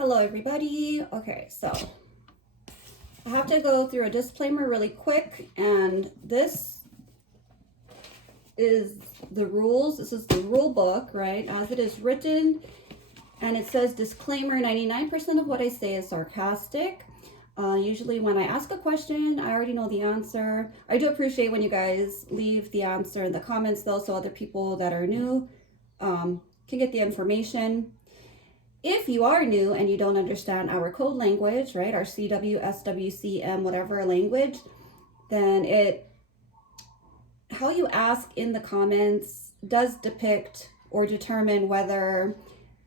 Hello everybody. Okay, so I have to go through a disclaimer really quick, and this is the rules. This is the rule book, right, as it is written, and it says disclaimer, 99% of what I say is sarcastic. Usually when I ask a question, I already know the answer. I do appreciate when you guys leave the answer in the comments though, so other people that are new can get the information. If you are new and you don't understand our code language, right, our CW, SWCM, whatever language, then how you ask in the comments does depict or determine whether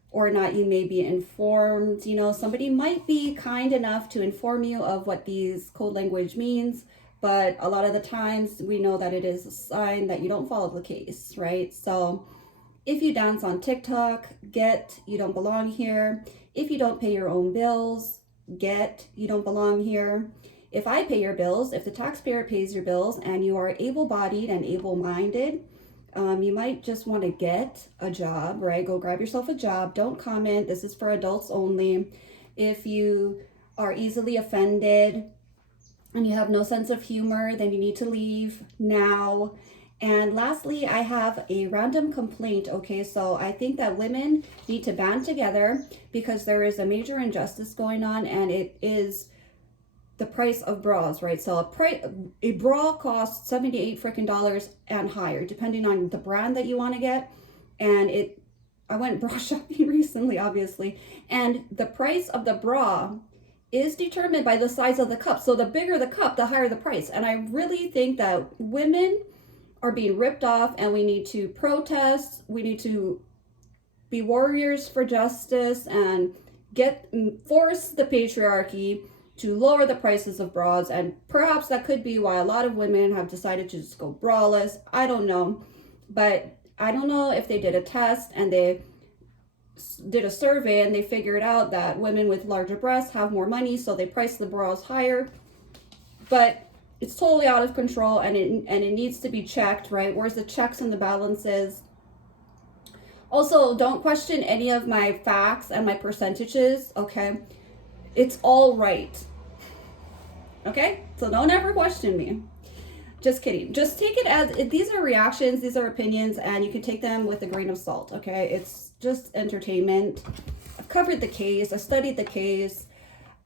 or not you may be informed. You know, somebody might be kind enough to inform you of what these code language means, but a lot of the times we know that it is a sign that you don't follow the case, right? So if you dance on TikTok, you don't belong here. If you don't pay your own bills, you don't belong here. If I pay your bills, if the taxpayer pays your bills and you are able-bodied and able-minded, you might just want to get a job, right? Go grab yourself a job. Don't comment. This is for adults only. If you are easily offended and you have no sense of humor, then you need to leave now. And lastly, I have a random complaint. Okay, so I think that women need to band together because there is a major injustice going on, and it is the price of bras, right? So a bra costs $78 freaking dollars and higher, depending on the brand that you want to get. And I went bra shopping recently, obviously, and the price of the bra is determined by the size of the cup. So the bigger the cup, the higher the price. And I really think that women are being ripped off, and we need to protest. We need to be warriors for justice and force the patriarchy to lower the prices of bras. And perhaps that could be why a lot of women have decided to just go braless. I don't know, but I don't know if they did a test and they did a survey and they figured out that women with larger breasts have more money, so they price the bras higher. But it's totally out of control, and it needs to be checked, right? Where's the checks and the balances? Also, don't question any of my facts and my percentages, okay? It's all right, okay? So don't ever question me. Just kidding. Just take it as, these are reactions, these are opinions, and you can take them with a grain of salt, okay? It's just entertainment. I've covered the case, I studied the case,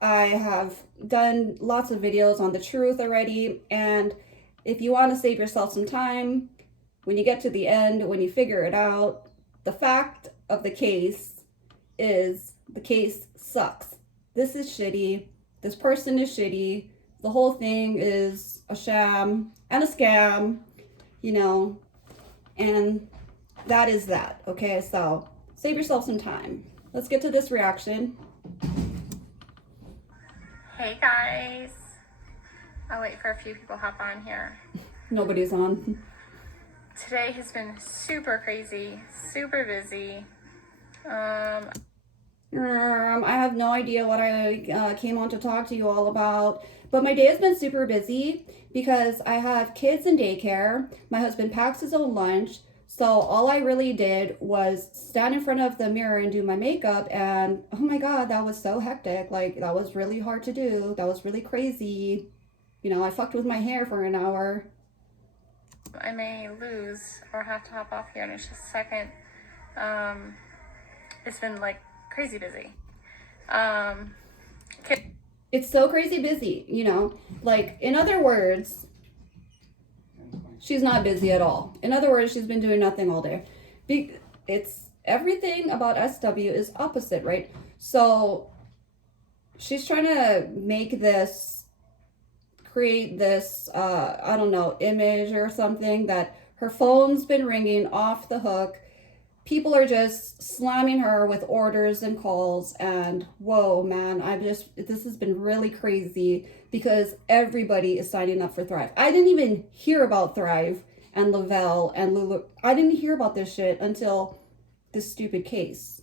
I have done lots of videos on the truth already, and if you want to save yourself some time, when you get to the end, when you figure it out, the fact of the case is the case sucks. This is shitty. This person is shitty. The whole thing is a sham and a scam, you know, and that is that, okay? So save yourself some time. Let's get to this reaction. Hey guys, I'll wait for a few people to hop on here. Nobody's on. Today has been super crazy, super busy. I have no idea what I came on to talk to you all about, but my day has been super busy because I have kids in daycare. My husband packs his own lunch. So all I really did was stand in front of the mirror and do my makeup, and oh my God, that was so hectic. Like, that was really hard to do. That was really crazy. You know, I fucked with my hair for an hour. I may lose or have to hop off here in just a second. It's been like crazy busy. It's so crazy busy, you know, like, in other words, she's not busy at all. In other words, she's been doing nothing all day. It's everything about SW is opposite, right? So she's trying to create this, I don't know, image or something that her phone's been ringing off the hook. People are just slamming her with orders and calls, and whoa, man, this has been really crazy because everybody is signing up for Thrive. I didn't even hear about Thrive and Lavelle and Lulu. I didn't hear about this shit until this stupid case.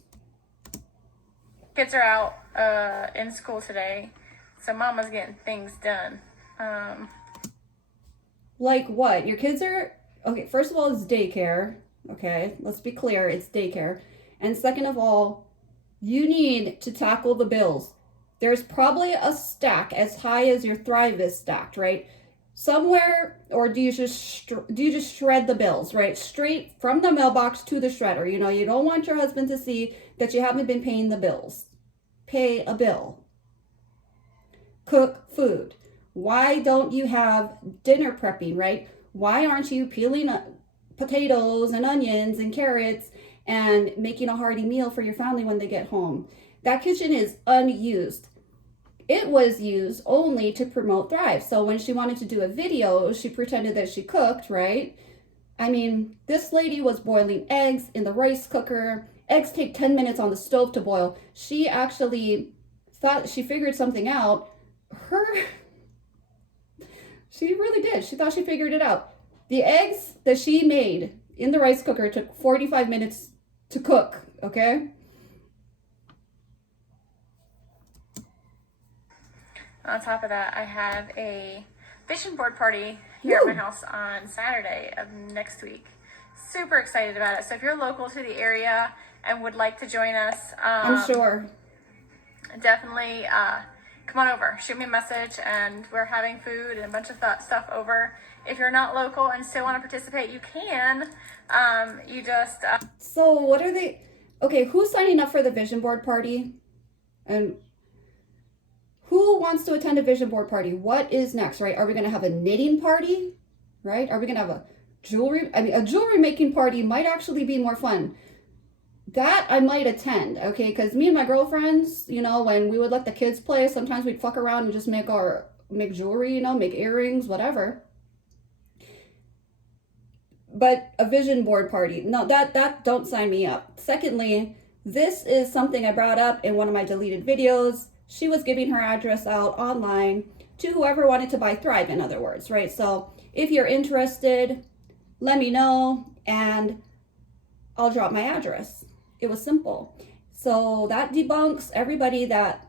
Kids are out in school today, so mama's getting things done. Like what? Your kids are, okay, first of all, it's daycare. Okay, let's be clear, it's daycare. And second of all, you need to tackle the bills. There's probably a stack as high as your Thrive is stacked, right? Somewhere, or do you just shred the bills, right? Straight from the mailbox to the shredder. You know, you don't want your husband to see that you haven't been paying the bills. Pay a bill. Cook food. Why don't you have dinner prepping, right? Why aren't you peeling potatoes and onions and carrots and making a hearty meal for your family when they get home? That kitchen is unused. It was used only to promote Thrive. So when she wanted to do a video, she pretended that she cooked, right? I mean, this lady was boiling eggs in the rice cooker. Eggs take 10 minutes on the stove to boil. She actually thought she figured something out. She really did. She thought she figured it out. The eggs that she made in the rice cooker took 45 minutes to cook, okay? On top of that, I have a vision board party here at my house on Saturday of next week. Super excited about it. So if you're local to the area and would like to join us, I'm sure. Definitely come on over. Shoot me a message, and we're having food and a bunch of stuff over. If you're not local and still want to participate, you can. You just... So what are they... Okay, who's signing up for the vision board party? And who wants to attend a vision board party? What is next, right? Are we going to have a knitting party, right? Are we going to have a jewelry? I mean, a jewelry making party might actually be more fun. That I might attend, okay? Because me and my girlfriends, you know, when we would let the kids play, sometimes we'd fuck around and just make jewelry, you know, make earrings, whatever. But a vision board party, no, that don't sign me up. Secondly, this is something I brought up in one of my deleted videos. She was giving her address out online to whoever wanted to buy Thrive, in other words, right? So if you're interested, let me know and I'll drop my address. It was simple. So that debunks everybody that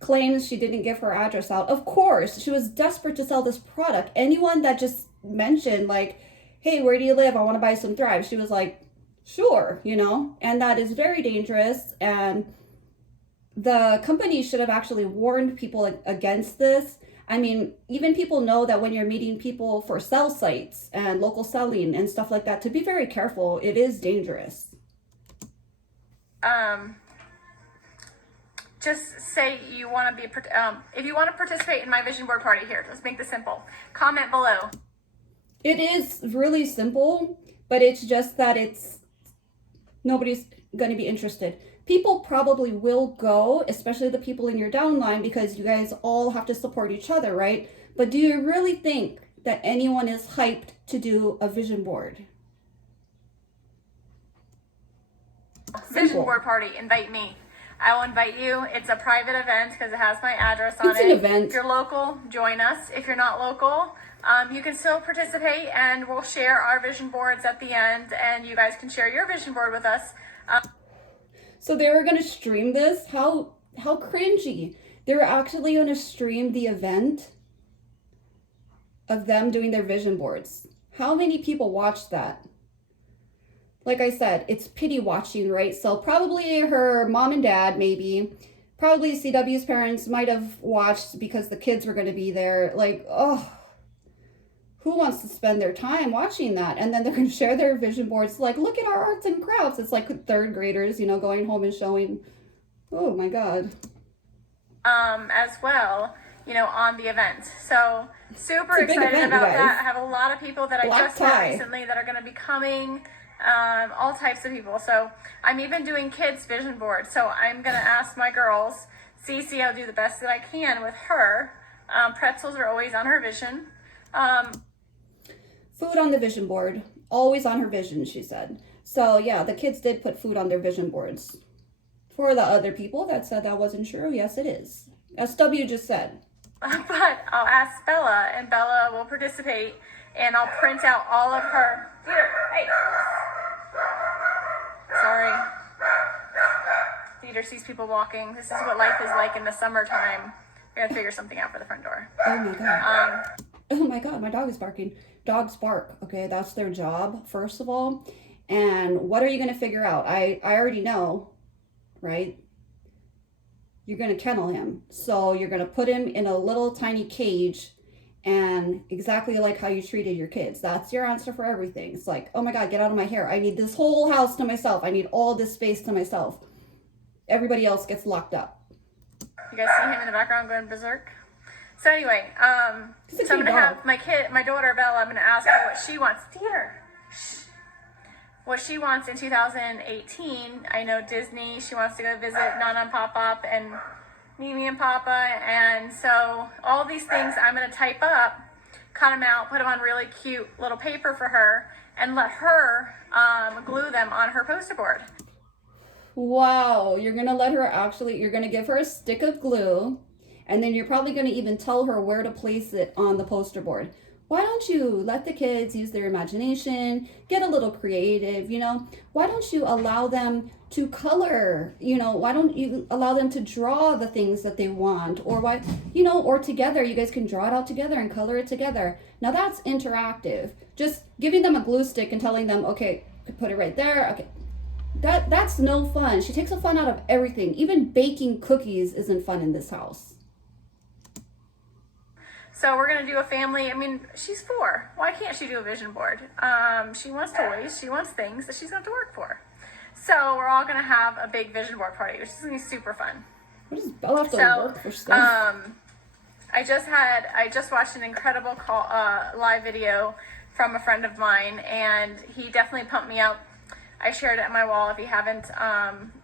claims she didn't give her address out. Of course, she was desperate to sell this product. Anyone that just mentioned like, hey, where do you live? I want to buy some Thrive. She was like, sure, you know, and that is very dangerous. And the company should have actually warned people against this. I mean, even people know that when you're meeting people for sell sites and local selling and stuff like that, to be very careful. It is dangerous. Just say you want to be, if you want to participate in my vision board party here, let's make this simple. Comment below. It is really simple, but it's just that nobody's going to be interested. People probably will go, especially the people in your downline, because you guys all have to support each other, right? But do you really think that anyone is hyped to do a vision board? Vision board party, invite me. I will invite you. It's a private event because it has my address on it. It's an event. If you're local, join us. If you're not local, you can still participate, and we'll share our vision boards at the end, and you guys can share your vision board with us. So they were going to stream this? How cringy. They were actually going to stream the event of them doing their vision boards. How many people watched that? Like I said, it's pity watching, right? So probably her mom and dad, maybe. Probably CW's parents might have watched because the kids were going to be there. Like, oh, who wants to spend their time watching that? And then they're going to share their vision boards. Like, look at our arts and crafts. It's like third graders, you know, going home and showing. Oh my God. As well, you know, on the event. So super excited event, about that. I have a lot of people that I just met tie. recently that are going to be coming. All types of people. So I'm even doing kids vision boards. So I'm going to ask my girls, Cece, I'll do the best that I can with her. Pretzels are always on her vision. Food on the vision board. Always on her vision, she said. So yeah, the kids did put food on their vision boards. For the other people that said that wasn't true, yes it is. SW just said. But I'll ask Bella, and Bella will participate, and I'll print out all of her... Peter, hey! Sorry. Theater sees people walking. This is what life is like in the summertime. We gotta figure something out for the front door. Oh my God. Oh my God, my dog is barking. Dogs bark, okay? That's their job, first of all. And what are you gonna figure out? I already know, right? you're going to kennel him. So you're going to put him in a little tiny cage, and exactly like how you treated your kids. That's your answer for everything. It's like, oh my God, get out of my hair. I need this whole house to myself. I need all this space to myself. Everybody else gets locked up. You guys see him in the background going berserk? So anyway, He's a so I'm cute gonna dog. have my daughter Bella. I'm gonna ask her what she wants. Dear, what she wants in 2018. I know Disney. She wants to go visit Nana and Pop and Mimi and Papa, and so all these things I'm gonna type up, cut them out, put them on really cute little paper for her, and let her glue them on her poster board. Wow, you're gonna let her actually, you're gonna give her a stick of glue, and then you're probably gonna even tell her where to place it on the poster board. Why don't you let the kids use their imagination, get a little creative, you know? Why don't you allow them to color, you know? Why don't you allow them to draw the things that they want? Or why, you know, or together, you guys can draw it out together and color it together. Now that's interactive. Just giving them a glue stick and telling them, okay, put it right there, okay. That's no fun. She takes the fun out of everything. Even baking cookies isn't fun in this house. So we're gonna do a family. I mean, she's 4. Why can't she do a vision board? She wants toys. She wants things that she's gonna have to work for. So we're all gonna have a big vision board party, which is gonna be super fun. What does Bella have to So, work for stuff? I just watched an incredible live video from a friend of mine, and he definitely pumped me up. I shared it on my wall. If you haven't,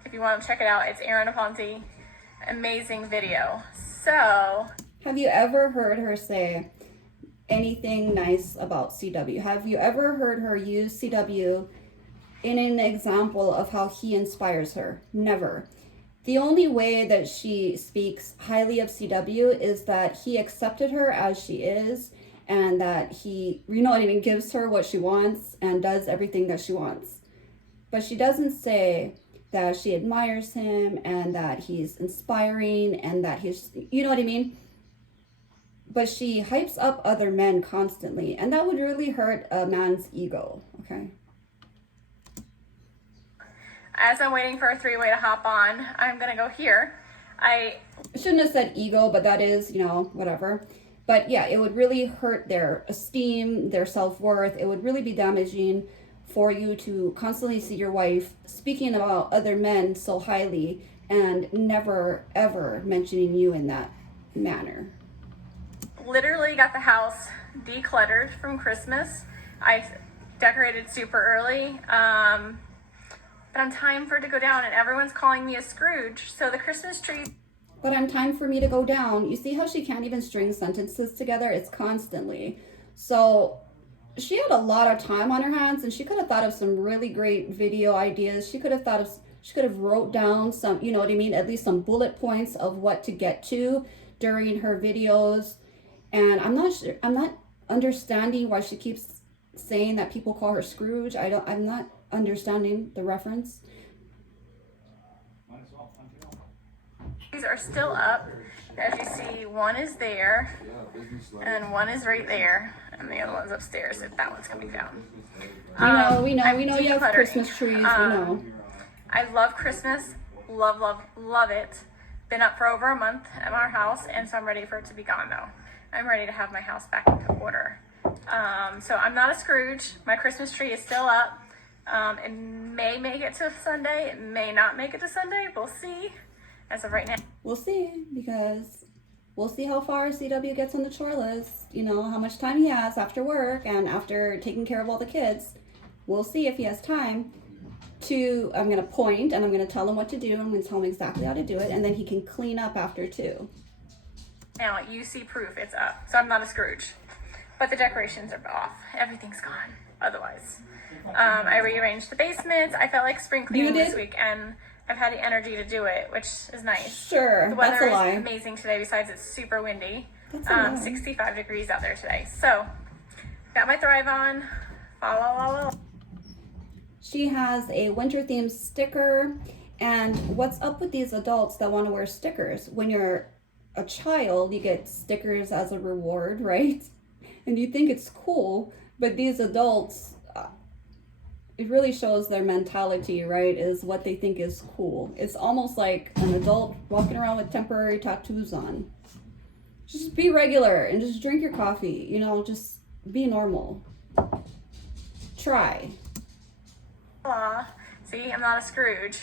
if you want to check it out, it's Aaron Aponte. Amazing video. So, Have you ever heard her say anything nice about CW? Have you ever heard her use CW in an example of how he inspires her? Never. The only way that she speaks highly of CW is that he accepted her as she is, and that he, you know what I mean, gives her what she wants and does everything that she wants. But she doesn't say that she admires him and that he's inspiring and that he's, you know what I mean? But she hypes up other men constantly, and that would really hurt a man's ego, okay? as I'm waiting for a 3-way to hop on, I'm gonna go here. I shouldn't have said ego, but that is, you know, whatever. But yeah, it would really hurt their esteem, their self-worth. It would really be damaging for you to constantly see your wife speaking about other men so highly and never ever mentioning you in that manner. literally got the house decluttered from Christmas. I decorated super early. But I'm time for it to go down, and everyone's calling me a Scrooge. So the Christmas tree. But I'm time for me to go down. You see how she can't even string sentences together? It's constantly. So she had a lot of time on her hands, and she could have thought of some really great video ideas. She could have wrote down some, you know what I mean, at least some bullet points of what to get to during her videos. And I'm not understanding why she keeps saying that people call her Scrooge. I'm not understanding the reference. These are still up. As you see, one is there, and one is right there, and the other one's upstairs. If that one's coming down. We know you have decluttering. Christmas trees. We know. I love Christmas. Love, love, love it. Been up for over a month at our house, and so I'm ready for it to be gone now. I'm ready to have my house back into order. So I'm not a Scrooge. My Christmas tree is still up. It may make it to Sunday. It may not make it to Sunday. We'll see. As of right now. We'll see, because we'll see how far CW gets on the chore list. You know, how much time he has after work and after taking care of all the kids. We'll see if he has time to, I'm going to point and I'm going to tell him what to do. I'm going to tell him exactly how to do it, and then he can clean up after too. Now, you see proof it's up. So I'm not a Scrooge. But the decorations are off. Everything's gone. Otherwise. I rearranged the basement. I felt like spring cleaning this week, and I've had the energy to do it, which is nice. Sure, the weather that's a lie. is amazing today, besides it's super windy. That's a lie. 65 degrees out there today. So, got my Thrive on. Follow. She has a winter themed sticker. And what's up with these adults that want to wear stickers? When you're a child, you get stickers as a reward, right? And you think it's cool, but these adults, it really shows their mentality, right? Is what they think is cool. It's almost like an adult walking around with temporary tattoos on. Just be regular and just drink your coffee, you know, just be normal. Try. See, I'm not a Scrooge.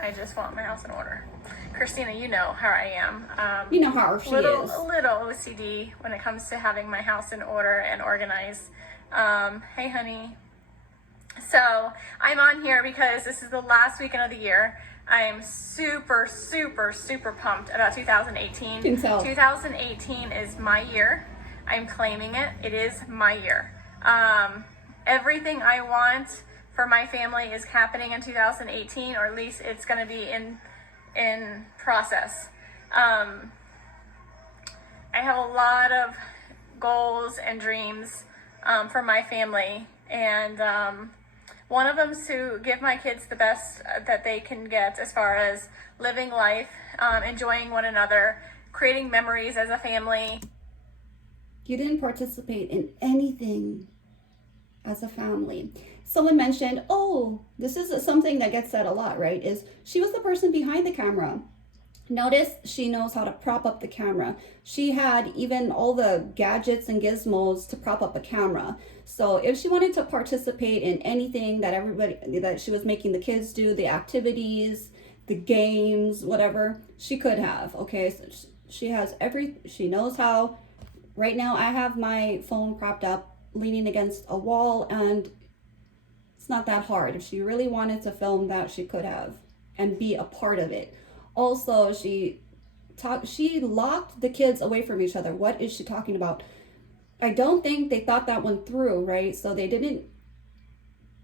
I just want my house in order. Christina, you know how I am. You know how she little, is. A little OCD when it comes to having my house in order and organized. Hey, honey. So I'm on here because this is the last weekend of the year. I am super, super, super pumped about 2018. Can tell. 2018 is my year. I'm claiming it. It is my year. Everything I want for my family is happening in 2018, or at least it's going to be in process. I have a lot of goals and dreams for my family, and one of them is to give my kids the best that they can get as far as living life, enjoying one another, creating memories as a family. You didn't participate in anything as a family. Someone mentioned, oh, this is something that gets said a lot, right? Is she was the person behind the camera. Notice she knows how to prop up the camera. She had even all the gadgets and gizmos to prop up a camera. So if she wanted to participate in anything that she was making the kids do, the activities, the games, whatever, she could have. Okay, so she knows how. Right now I have my phone propped up, leaning against a wall, and it's not that hard. If she really wanted to film that, she could have and be a part of it. Also, she locked the kids away from each other. What is she talking about? I don't think they thought that one through, right? So they didn't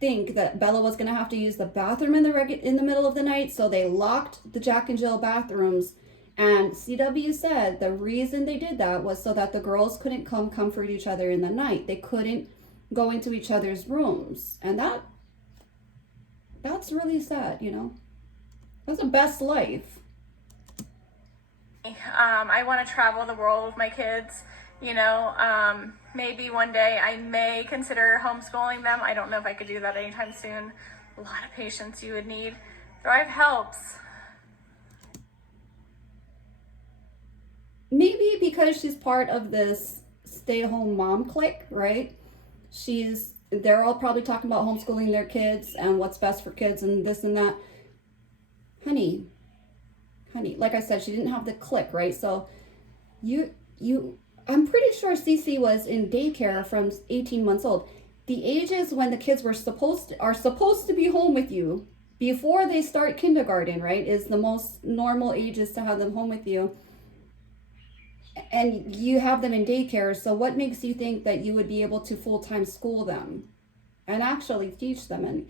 think that Bella was going to have to use the bathroom in the middle of the night, so they locked the Jack and Jill bathrooms. And CW said the reason they did that was so that the girls couldn't come comfort each other in the night. They couldn't go into each other's rooms. And that's really sad, you know? That's the best life. I want to travel the world with my kids. You know, maybe one day I may consider homeschooling them. I don't know if I could do that anytime soon. A lot of patience you would need. Thrive helps. Maybe because she's part of this stay-at-home mom clique, right? They're all probably talking about homeschooling their kids and what's best for kids and this and that. Honey, like I said, she didn't have the click, right? So I'm pretty sure Cece was in daycare from 18 months old. The ages when the kids are supposed to be home with you before they start kindergarten, right, is the most normal ages to have them home with you. And you have them in daycare, so what makes you think that you would be able to full-time school them and actually teach them? And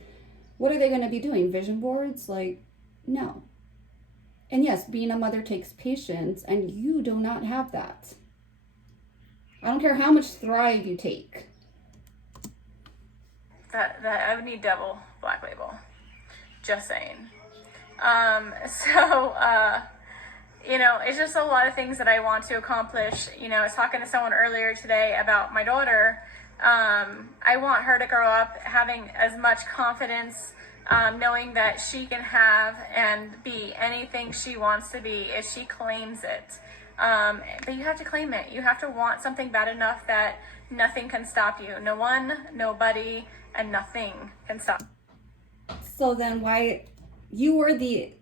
what are they going to be doing? Vision boards? Like, no. And yes, being a mother takes patience, and you do not have that. I don't care how much Thrive you take. That I would need double Black Label. Just saying. You know, it's just a lot of things that I want to accomplish. You know, I was talking to someone earlier today about my daughter. I want her to grow up having as much confidence, knowing that she can have and be anything she wants to be if she claims it. But you have to claim it. You have to want something bad enough that nothing can stop you. No one, nobody, and nothing can stop. So then why you were the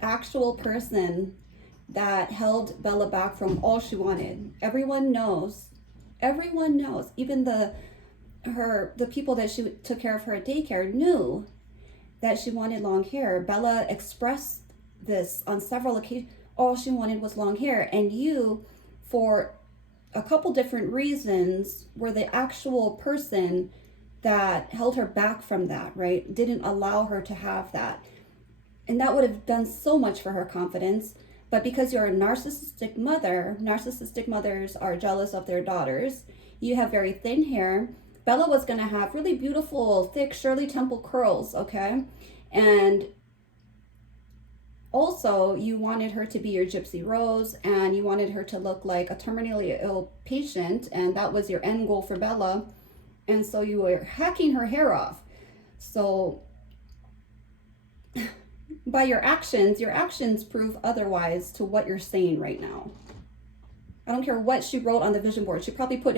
actual person that held Bella back from all she wanted. Everyone knows, even the people that she took care of her at daycare knew that she wanted long hair. Bella expressed this on several occasions. All she wanted was long hair, and you, for a couple different reasons, were the actual person that held her back from that, right? Didn't allow her to have that. And that would have done so much for her confidence. But because you're a narcissistic mothers are jealous of their daughters. You have very thin hair. Bella was going to have really beautiful, thick Shirley Temple curls, okay? And also, you wanted her to be your Gypsy Rose, and you wanted her to look like a terminally ill patient, and that was your end goal for Bella. And so you were hacking her hair off. So by your actions prove otherwise to what you're saying right now. I don't care what she wrote on the vision board. She probably put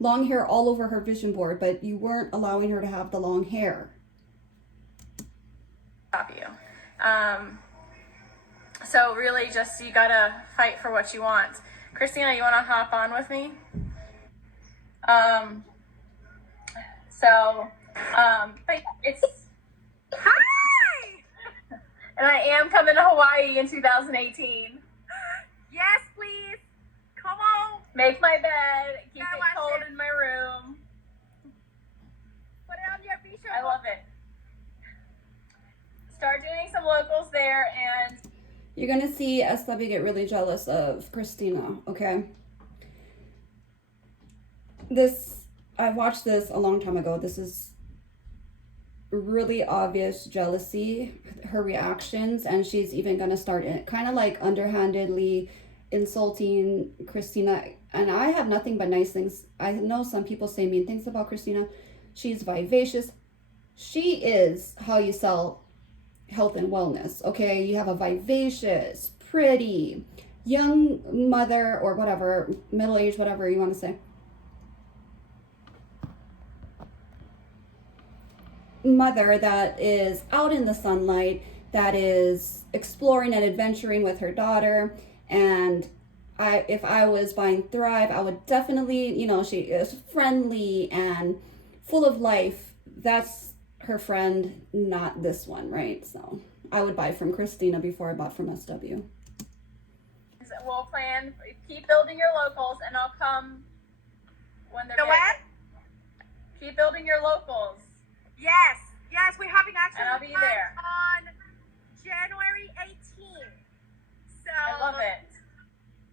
long hair all over her vision board, but you weren't allowing her to have the long hair. Stop you. So really just, you gotta fight for what you want. Christina, you wanna hop on with me? But it's, Hi! and I am coming to Hawaii in 2018. Yes, please. Come on. Make my bed, keep Yeah, it watch cold it. in my room. Put it on your vision I love it. Start doing some locals there, and You're gonna see SW get really jealous of Christina, okay? I watched this a long time ago. This is really obvious jealousy, her reactions, and she's even gonna start kind of like underhandedly insulting Christina. And I have nothing but nice things. I know some people say mean things about Christina. She's vivacious. She is how you sell health and wellness, okay? You have a vivacious, pretty, young mother, or whatever, middle-aged, whatever you want to say, mother that is out in the sunlight, that is exploring and adventuring with her daughter. And if I was buying Thrive, I would definitely, she is friendly and full of life. That's her friend, not this one, right? So I would buy from Christina before I bought from SW. we'll plan, keep building your locals, and I'll come when they're The ready. what? Keep building your locals. Yes. Yes, we're having actually And I'll be there. on January 18th. So I love it.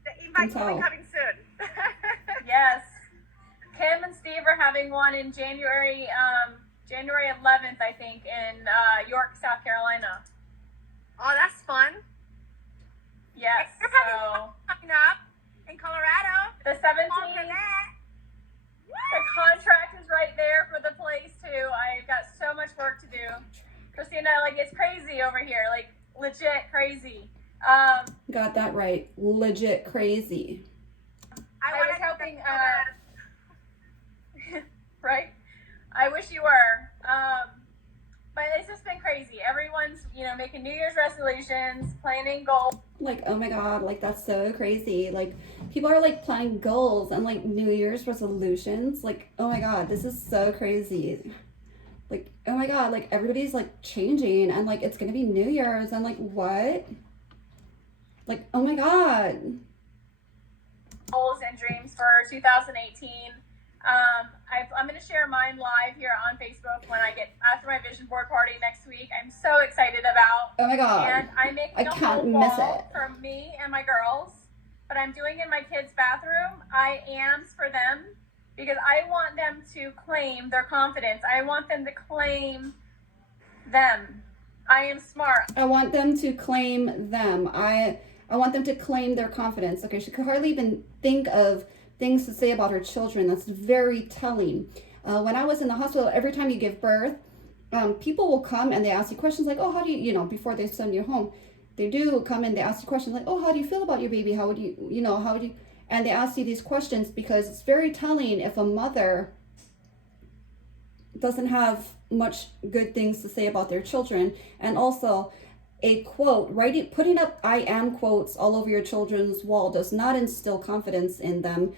the invite will be tell. coming soon. Yes. Kim and Steve are having one in January 11th, I think, in York, South Carolina. Oh, that's fun. Yes. You're having So one coming up in Colorado. the All for 17th, that. the contract is right there for the place too. I've got so much work to do. Christina, it's crazy over here, legit crazy. Got that right. Legit crazy. I wanna was do helping, that. right? I wish you were. But it's just been crazy. Everyone's, making New Year's resolutions, planning goals. Like, oh my God, like that's so crazy. Like people are like planning goals and like New Year's resolutions. Like, oh my God, this is so crazy. Like, oh my God, like everybody's like changing and like it's gonna be New Year's and like what? Like, oh my God. Goals and dreams for 2018. I'm going to share mine live here on Facebook when I get after my vision board party next week. I'm so excited about. Oh my God. And I'm making I a can't whole miss wall it. for me and my girls, but I'm doing in my kids' bathroom. I ams for them because I want them to claim their confidence. I want them to claim them. I am smart. I want them to claim them. I want them to claim their confidence. Okay, she could hardly even think of things to say about her children. That's very telling. When I was in the hospital, every time you give birth, people will come and they ask you questions like, oh, how do you, before they send you home, they do come and they ask you questions like, oh, how do you feel about your baby? How would you, how would you, and they ask you these questions because it's very telling if a mother doesn't have much good things to say about their children. And also a quote, putting up I am quotes all over your children's wall does not instill confidence in them.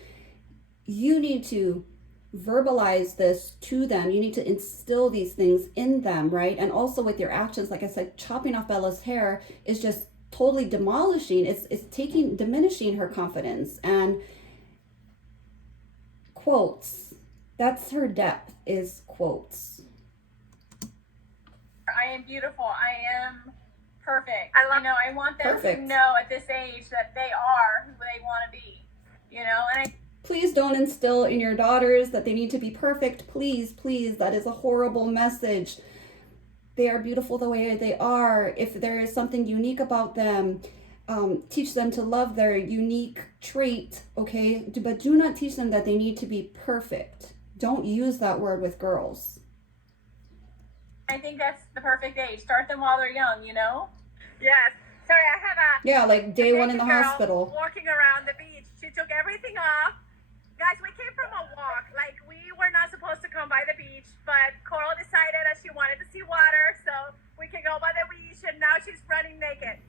You need to verbalize this to them. You need to instill these things in them, right? And also with your actions, like I said, chopping off Bella's hair is just totally demolishing. It's diminishing her confidence. And quotes, that's her depth, is quotes. I am beautiful. I am perfect. I I want them Perfect. to know at this age that they are who they want to be. And Please don't instill in your daughters that they need to be perfect. Please, please, that is a horrible message. They are beautiful the way they are. If there is something unique about them, teach them to love their unique trait, okay? But do not teach them that they need to be perfect. Don't use that word with girls. I think that's the perfect age. Start them while they're young, you know? Yes. Sorry, I have a Yeah, like day one in the naked girl hospital. walking around the beach. She took everything off. Guys, we came from a walk. Like, we were not supposed to come by the beach, but Coral decided that she wanted to see water, so we can go by the beach, and now she's running naked.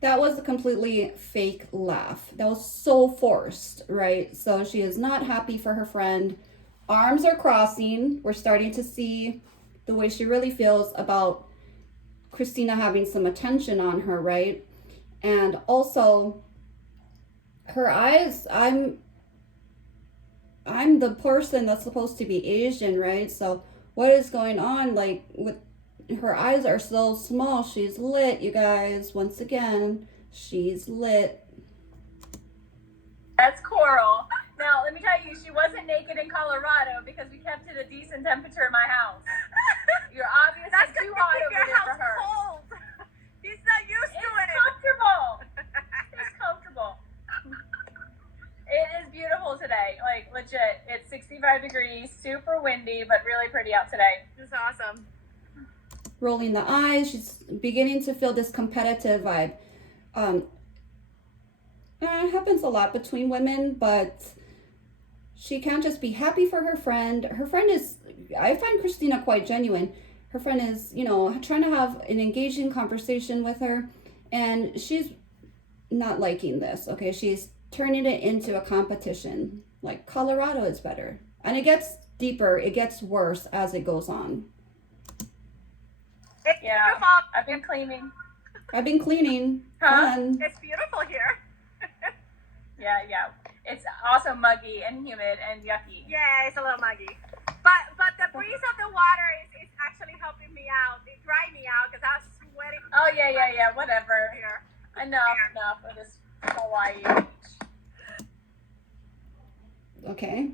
That was a completely fake laugh. That was so forced, right? So she is not happy for her friend. Arms are crossing. We're starting to see the way she really feels about Christina having some attention on her, right? And also her eyes, I'm the person that's supposed to be Asian, right? So what is going on? Like with her eyes are so small. She's lit, you guys. Once again, she's lit. That's Coral. Now, let me tell you, she wasn't naked in Colorado because we kept it a decent temperature in my house. You're obviously That's too because hot your over there for house her. cold. He's not used to It's it. comfortable. It's comfortable. It is beautiful today. Like, legit. It's 65 degrees, super windy, but really pretty out today. It's awesome. Rolling the eyes. She's beginning to feel this competitive vibe. It happens a lot between women, but she can't just be happy for her friend. Her friend is, I find Christina quite genuine. Her friend is, trying to have an engaging conversation with her, and she's not liking this, okay? She's turning it into a competition. Like, Colorado is better. And it gets deeper, it gets worse as it goes on. It's Yeah. beautiful. I've been cleaning. I've been cleaning. Huh? Fun. It's beautiful here. Yeah. It's also muggy and humid and yucky. Yeah, it's a little muggy. But the breeze of the water is actually helping me out. It dried me out because I was sweating. Oh, yeah. Whatever. Here. Enough of this Hawaii beach. Okay.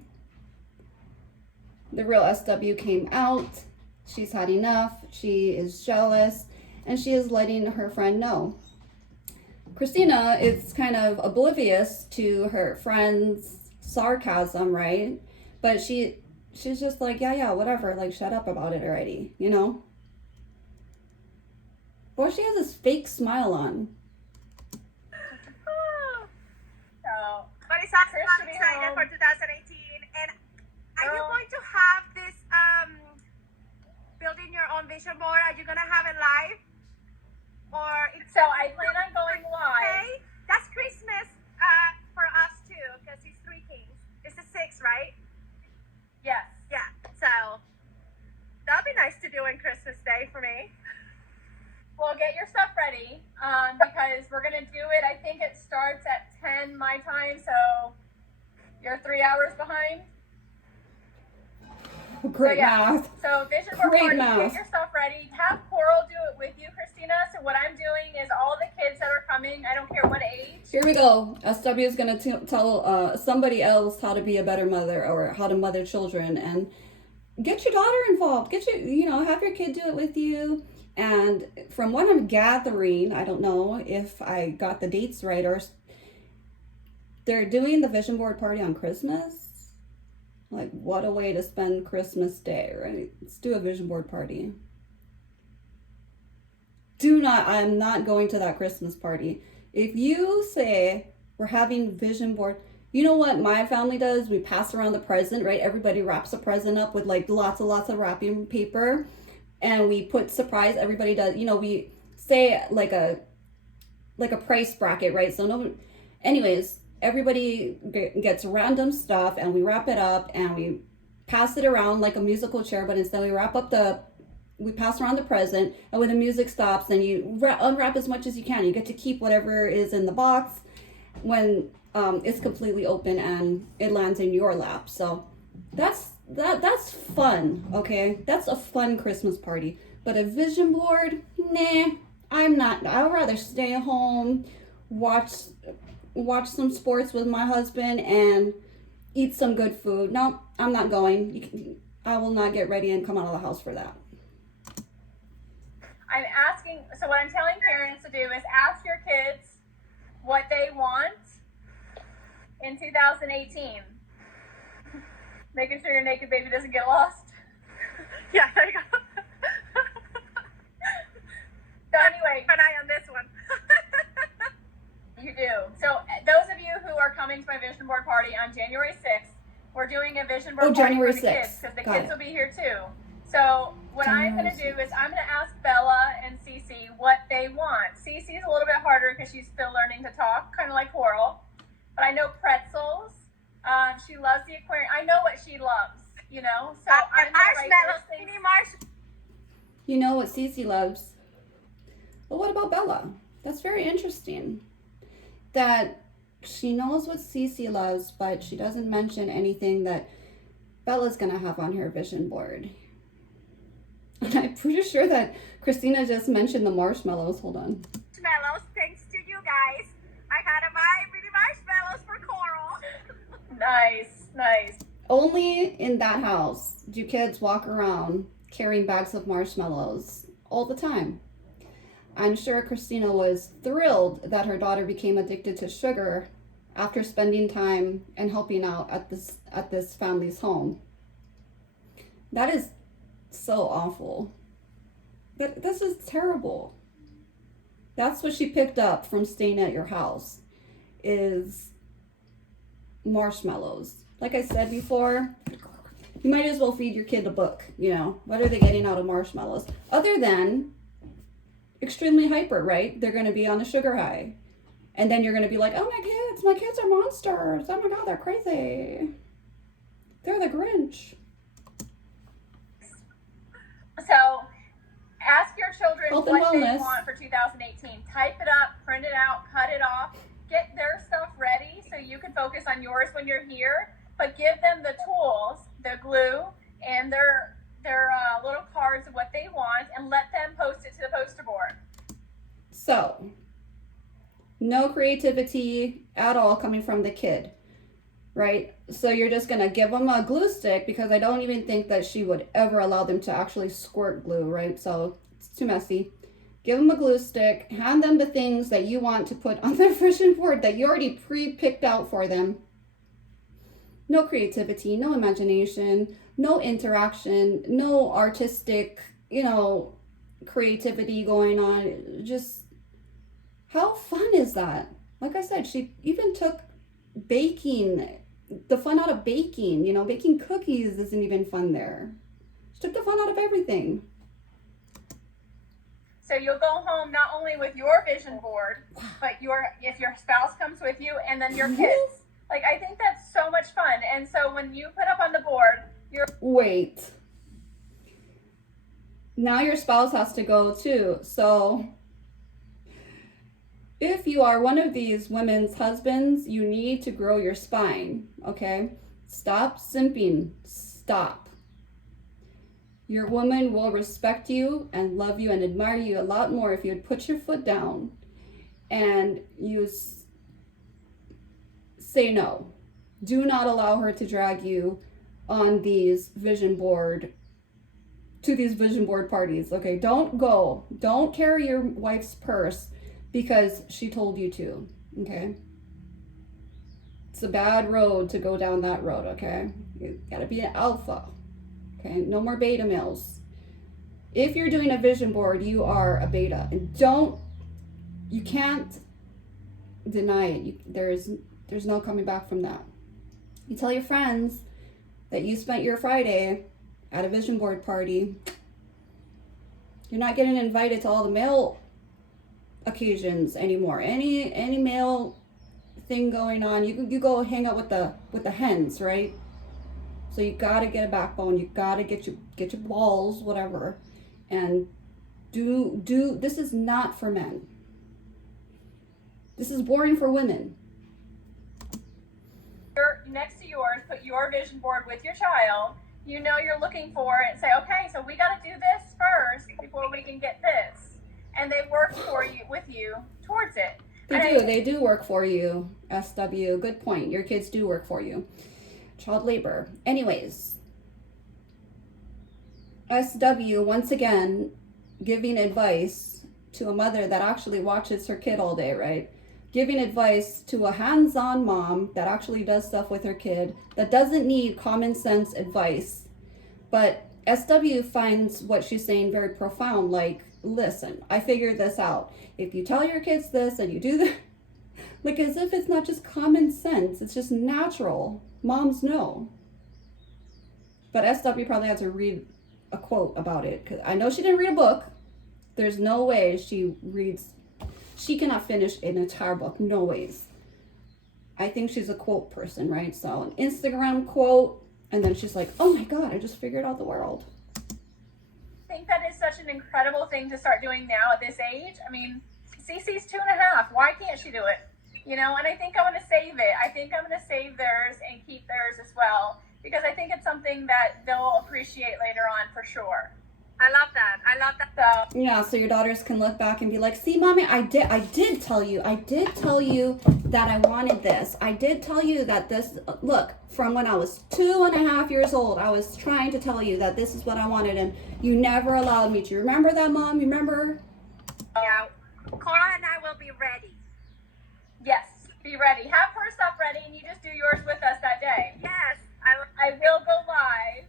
The real SW came out. She's had enough. She is jealous, and she is letting her friend know. Christina is kind of oblivious to her friend's sarcasm, right? But she's just like, yeah, whatever. Like, shut up about it already, Or she has this fake smile on. So, But it's awesome. Chris I'm should be excited home. for 2018. And are you Girl. going to have this building your own vision board? Are you gonna have it live? Or it's So I plan on going live. okay? That's Christmas for us too, because it's Three Kings. It's the 6th, right? Yes. Yeah. So that'll be nice to do on Christmas Day for me. Well, get your stuff ready because we're going to do it. I think it starts at 10 my time, so you're 3 hours behind. Great So, yeah. math. So vision board Great party, math. get your stuff ready. Have Coral do it with you, Christina. So what I'm doing is all the kids that are coming, I don't care what age. Here we go. SW is going to tell somebody else how to be a better mother or how to mother children, and get your daughter involved. Get your, have your kid do it with you. And from what I'm gathering, I don't know if I got the dates right, or they're doing the vision board party on Christmas. Like, what a way to spend Christmas Day, right? Let's do a vision board party. I'm not going to that Christmas party. If you say we're having vision board, you know what my family does? We pass around the present, right? Everybody wraps a present up with like lots of wrapping paper, and we put surprise. Everybody does, we say like a price bracket, right? So no, anyways, everybody gets random stuff, and we wrap it up and we pass it around like a musical chair, but instead we pass around the present, and when the music stops, then you unwrap as much as you can. You get to keep whatever is in the box when it's completely open and it lands in your lap. So that's fun, okay? That's a fun Christmas party. But a vision board, nah, I'm not. I would rather stay at home, watch some sports with my husband, and eat some good food. No, I'm not going. I will not get ready and come out of the house for that. So what I'm telling parents to do is ask your kids what they want in 2018. making sure your naked baby doesn't get lost. Yeah, there you go. So anyway, Keep an eye on this one. you do. So those of you who are coming to my vision board party on January 6th, we're doing a vision board party January for the kids 6th. because the Got kids it. will be here too. So what I'm January going to do is I'm going to ask Bella and Cece what they want. Cece's a little bit harder because she's still learning to talk, kind of like Coral. But I know pretzels. She loves the aquarium. I know what she loves, you know. So I'm And going to write marshmallows. those We things. need marshmallows. You know what Cece loves. But what about Bella? That's very interesting. That she knows what Cece loves, but she doesn't mention anything that Bella's gonna have on her vision board. And I'm pretty sure that Christina just mentioned the marshmallows. Hold on. Marshmallows, thanks to you guys. I had to buy mini marshmallows for Coral. Nice. Only in that house do kids walk around carrying bags of marshmallows all the time. I'm sure Christina was thrilled that her daughter became addicted to sugar after spending time and helping out at this family's home. That is so awful. But this is terrible. That's what she picked up from staying at your house is marshmallows. Like I said before, you might as well feed your kid a book, you know. What are they getting out of marshmallows? Other than extremely hyper, right? They're going to be on a sugar high. And then you're going to be like, oh, my kids are monsters. Oh my God, they're crazy. They're the Grinch. So ask your children Health and what they wellness. want for 2018. Type it up, print it out, cut it off, get their stuff ready so you can focus on yours when you're here. But give them the tools, the glue, and their little cards of what they want, and let them post it to the poster board. So, no creativity at all coming from the kid, right? So you're just going to give them a glue stick because I don't even think that she would ever allow them to actually squirt glue, right? So it's too messy. Give them a glue stick, hand them the things that you want to put on their vision board that you already pre-picked out for them. No creativity, no imagination, no interaction, no artistic, creativity going on. Just, how fun is that? Like I said, she even took baking, the fun out of baking. Baking cookies isn't even fun there. She took the fun out of everything. So you'll go home not only with your vision board, but if your spouse comes with you, and then your kids. Like, I think that's so much fun. And so when you put up on the board, Wait. Now your spouse has to go too. So if you are one of these women's husbands, you need to grow your spine, okay? Stop simping. Stop. Your woman will respect you and love you and admire you a lot more if you would put your foot down and you say no. Do not allow her to drag you on these vision board parties, okay? Don't go. Don't carry your wife's purse because she told you to, okay? It's a bad road to go down that road, okay? You gotta be an alpha, okay? No more beta males. If you're doing a vision board, you are a beta, and you can't deny it. There's no coming back from that. You tell your friends that you spent your Friday at a vision board party. You're not getting invited to all the male occasions anymore. Any male thing going on, you go hang out with the hens, right? So you gotta get a backbone. You gotta get your balls, whatever, and do. This is not for men. This is boring for women. next to yours, put your vision board with your child. You're looking for it, and say, okay, so we got to do this first before we can get this. And they work with you towards it. They do work for you, SW. Good point. Your kids do work for you. Child labor. Anyways, SW, once again, giving advice to a mother that actually watches her kid all day, right? giving advice to a hands-on mom that actually does stuff with her kid that doesn't need common sense advice. But SW finds what she's saying very profound. Like, listen, I figured this out. If you tell your kids this and you do that, like as if it's not just common sense, it's just natural. Moms know. But SW probably had to read a quote about it, because I know she didn't read a book. There's no way she cannot finish an entire book. No ways. I think she's a quote person, right? So an Instagram quote, and then she's like, oh my God, I just figured out the world. I think that is such an incredible thing to start doing now at this age. I mean, Cece's 2.5. Why can't she do it? You know, and I think I'm going to save it. I think I'm going to save theirs and keep theirs as well, because I think it's something that they'll appreciate later on for sure. I love that. I love that. So Yeah, so your daughters can look back and be like, see, mommy, I did tell you that I wanted this. I did tell you that this, look, from when I was 2.5 years old, I was trying to tell you that this is what I wanted, and you never allowed me to. You remember that, Mom? You remember? Yeah. Cora and I will be ready. yes, be ready. Have her stuff ready, and you just do yours with us that day. Yes. I will go live.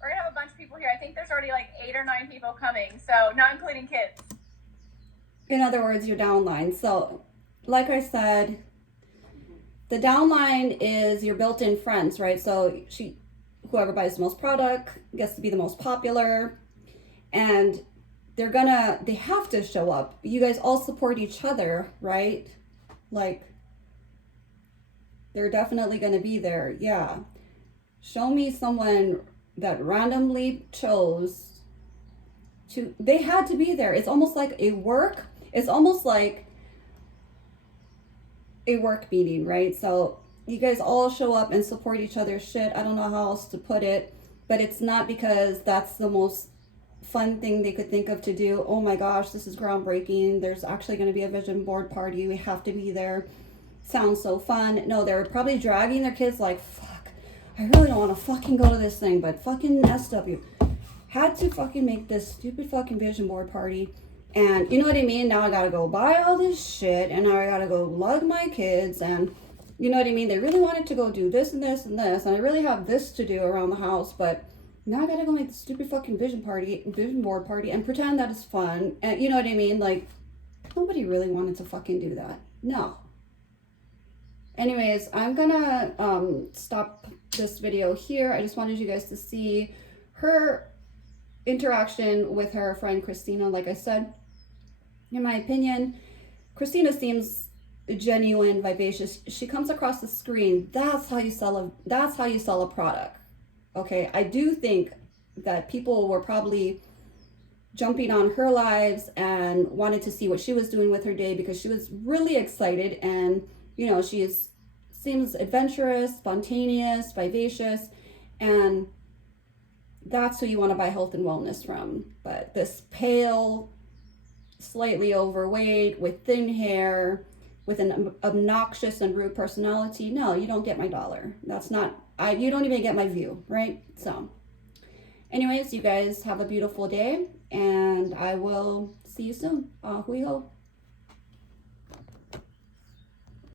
We're gonna have a bunch of people here. I think there's already like 8 or 9 people coming, so not including kids. In other words, your downline. So, like I said, the downline is your built-in friends, right? So whoever buys the most product gets to be the most popular, and they have to show up. You guys all support each other, right? Like, they're definitely gonna be there. Yeah. Show me someone that randomly chose to, they had to be there. It's almost like a work meeting, right? So you guys all show up and support each other's shit. I don't know how else to put it, but it's not because that's the most fun thing they could think of to do. Oh my gosh, this is groundbreaking. There's actually going to be a vision board party. We have to be there. Sounds so fun. No, they're probably dragging their kids like, fuck, I really don't want to fucking go to this thing, but fucking SW had to fucking make this stupid fucking vision board party. And you know what I mean? Now I gotta go buy all this shit, and now I gotta go lug my kids, and you know what I mean? They really wanted to go do this and this and this, and I really have this to do around the house, but now I gotta go make the stupid fucking vision board party and pretend that it's fun. And you know what I mean? Like, nobody really wanted to fucking do that. No. Anyways, I'm gonna stop this video here. I just wanted you guys to see her interaction with her friend Christina. Like I said, in my opinion, Christina seems genuine, vivacious. She comes across the screen. That's how you sell a product. Okay, I do think that people were probably jumping on her lives and wanted to see what she was doing with her day, because she was really excited, and you know, seems adventurous, spontaneous, vivacious, and that's who you want to buy health and wellness from. But this pale, slightly overweight, with thin hair, with an obnoxious and rude personality, no, you don't get my dollar. You don't even get my view, right? So anyways, you guys have a beautiful day, and I will see you soon. Hui ho.